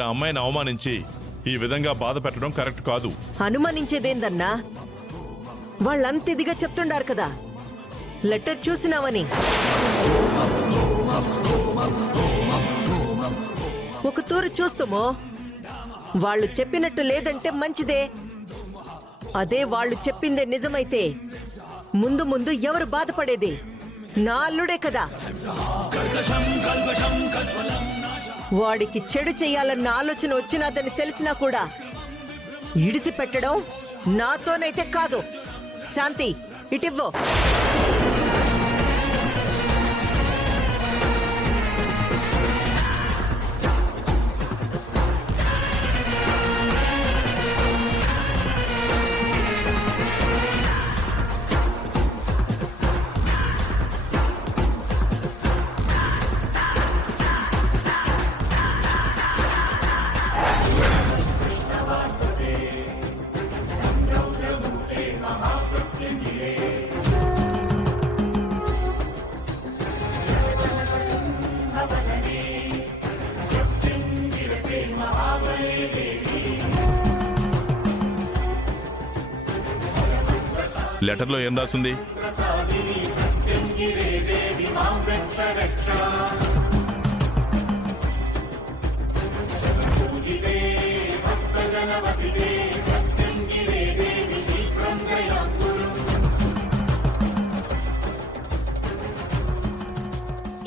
మీరు ఆ అమ్మాయిని అవమానించి ఈ విధంగా బాధ పెట్టడం కరెక్ట్ కాదు. అనుమానించేదేందన్నా? వాళ్ళంత ఇదిగా చెప్తుండారు కదా, లెటర్ చూసినావని. ఒక తూరు చూస్తామో వాళ్ళు చెప్పినట్టు లేదంటే మంచిదే. అదే వాళ్ళు చెప్పిందే నిజమైతే ముందు ముందు ఎవరు బాధపడేది? నా అల్లుడే కదా. వాడికి చెడు చెయ్యాలన్న ఆలోచన వచ్చినాదని తెలిసినా కూడా ఇడిసి పెట్టడం నాతోనైతే కాదు. శాంతి, ఇటివ్వు. లెటర్లో ఏం రాసింది?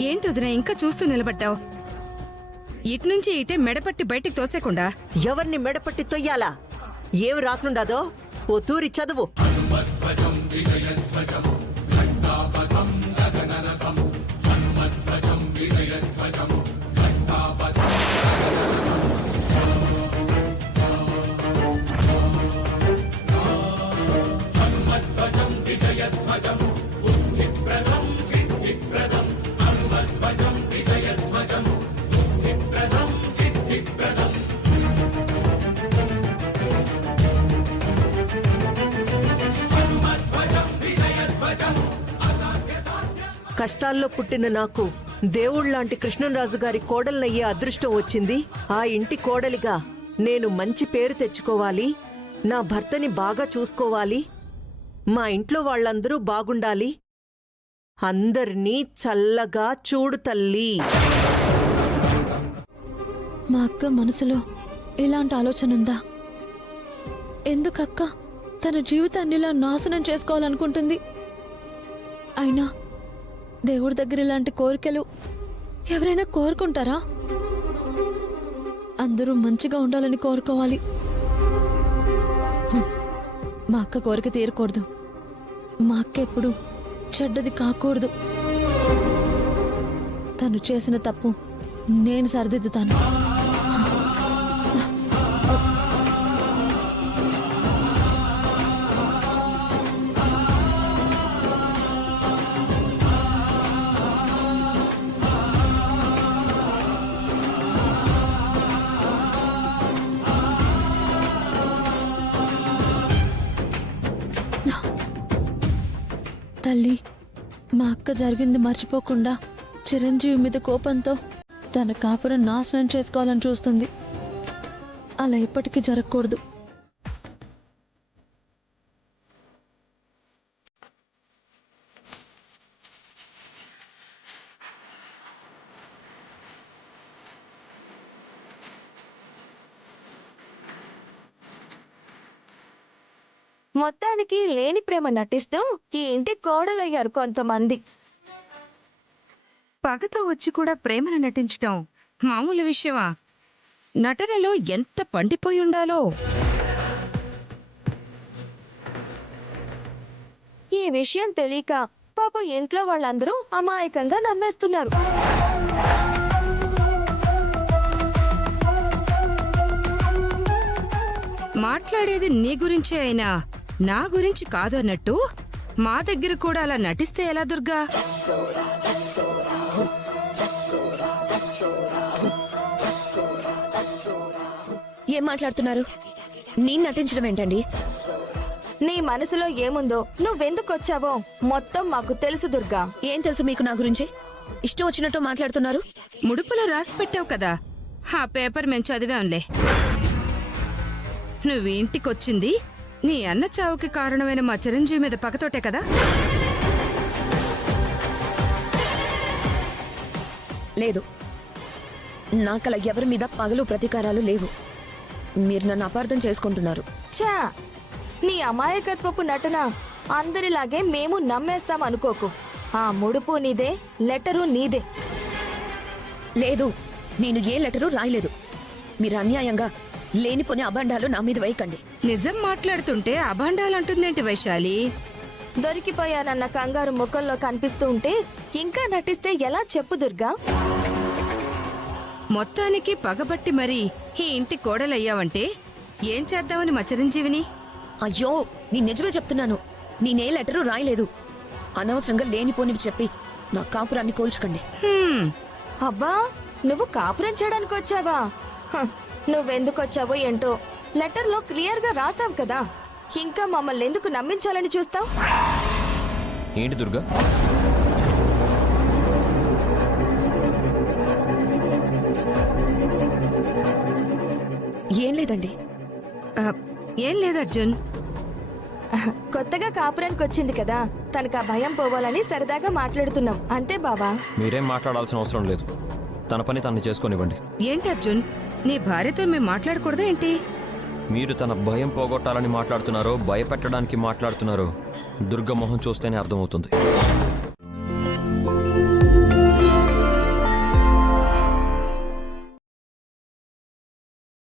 ఏంటి వదినా ఇంకా చూస్తూ నిలబడ్డావు? ఇటు నుంచి ఇటే మెడపట్టి బయటికి తోసేకుండా. ఎవరిని మెడపట్టి తొయ్యాలా? ఏం రాసుండదో ఓ తూరి చదువు. కష్టాల్లో పుట్టిన నాకు దేవుళ్లాంటి కృష్ణరాజు గారి కోడలనయ్యే అదృష్టం వచ్చింది. ఆ ఇంటి కోడలిగా నేను మంచి పేరు తెచ్చుకోవాలి, నా భర్తని బాగా చూసుకోవాలి, మా ఇంట్లో వాళ్ళందరూ బాగుండాలి, అందర్నీ చల్లగా చూడు తల్లి. మా అక్క మనసులో ఇలాంటి ఆలోచన ఉందా? ఎందుకక్క తన జీవితాన్ని ఇలా నాశనం చేసుకోవాలనుకుంటుంది? అయినా దేవుడి దగ్గర ఇలాంటి కోరికలు ఎవరైనా కోరుకుంటారా? అందరూ మంచిగా ఉండాలని కోరుకోవాలి. మా అక్క కోరిక తీరకూడదు. మా అక్క ఎప్పుడు చెడ్డది కాకూడదు. తను చేసిన తప్పు నేను సరిదిద్దుతాను. తల్లి, మా అక్క జరిగింది మర్చిపోకుండా చిరంజీవి మీద కోపంతో తన కాపురం నాశనం చేసుకోవాలని చూస్తుంది. అలా ఎప్పటికీ జరగకూడదు. మొత్తానికి లేని ప్రేమ నటిస్తూ ఈ ఇంటి కోడలయ్యారు కొంతమంది. పగతో వచ్చి కూడా ప్రేమను నటించటం మామూలు విషయమా? నటనలో ఎంత పండిపోయి ఉండాలో. ఈ విషయం తెలియక పాపం ఇంట్లో వాళ్ళందరూ అమాయకంగా నమ్మేస్తున్నారు. మాట్లాడేది నీ గురించే అయినా నా గురించి కాదు అన్నట్టు మా దగ్గర కూడా అలా నటిస్తే ఎలా దుర్గా? ఏం మాట్లాడుతున్నారు? నేను నటించడం ఏంటండి? నీ మనసులో ఏముందో నువ్వెందుకొచ్చావో మొత్తం మాకు తెలుసు దుర్గా. ఏం తెలుసు మీకు నా గురించి? ఇష్టం వచ్చినట్టు మాట్లాడుతున్నారు. ముడుపులో రాసి పెట్టావు కదా, ఆ పేపర్ మేము చదివాంలే. నువ్వు ఇంటికొచ్చింది నీ అన్న చావుకి కారణమైన మా చిరంజీవి మీద పగతోటే కదా? లేదు, నాకలా ఎవరి మీద పగలు ప్రతీకారాలు లేవు. మీరు నన్ను అపార్థం చేసుకుంటున్నారు. చా, నీ అమాయకత్వపు నటన అందరిలాగే మేము నమ్మేస్తాం అనుకోకు. ఆ ముడుపు నీదే, లెటరు నీదే. లేదు, నేను ఏ లెటరు రాయలేదు. మీరు అన్యాయంగా లేనిపోని అభండాలు నా మీద వేయకండి. నిజం మాట్లాడుతుంటే అభాండాలంటుందేంటి వైశాలి? దొరికిపోయానన్న కంగారు ముఖంలో కనిపిస్తూ ఉంటే ఇంకా నటిస్తే ఎలా చెప్పు దుర్గా? మొత్తానికి పగబట్టి మరీ ఈ ఇంటి కోడలయ్యావంటే ఏం చేద్దామని మా చిరంజీవిని? అయ్యో, నేను నిజమే చెప్తున్నాను. నేనే లెటరు రాయలేదు. అనవసరంగా లేనిపోనివి చెప్పి నా కాపురాన్ని కోల్చుకండి. హ్మ్, అబ్బా, నువ్వు కాపురం చేయడానికి వచ్చావా? హ, నువ్వెందుకు వచ్చావో ఏంటో లెటర్లో క్లియర్ గా రాసావు కదా. ఇంకా మమ్మల్ని ఎందుకు నమ్మించాలని చూస్తావు? ఏంటి దుర్గా? ఏం లేదండి. ఆ, ఏం లేదు అర్జున్. కొత్తగా కాపురానికి వచ్చింది కదా, తనకు ఆ భయం పోవాలని సరదాగా మాట్లాడుతున్నాం అంతే బావా. మీరేం మాట్లాడాల్సిన అవసరం లేదు. తన పని తను చేసుకొనివ్వండి. ఏంటి అర్జున్, నీ భార్యతో మేము మాట్లాడకూడదా ఏంటి? మీరు తన భయం పోగొట్టాలని మాట్లాడుతున్నారో భయపెట్టడానికి మాట్లాడుతున్నారో దుర్గ మొహం చూస్తేనే అర్థమవుతుంది.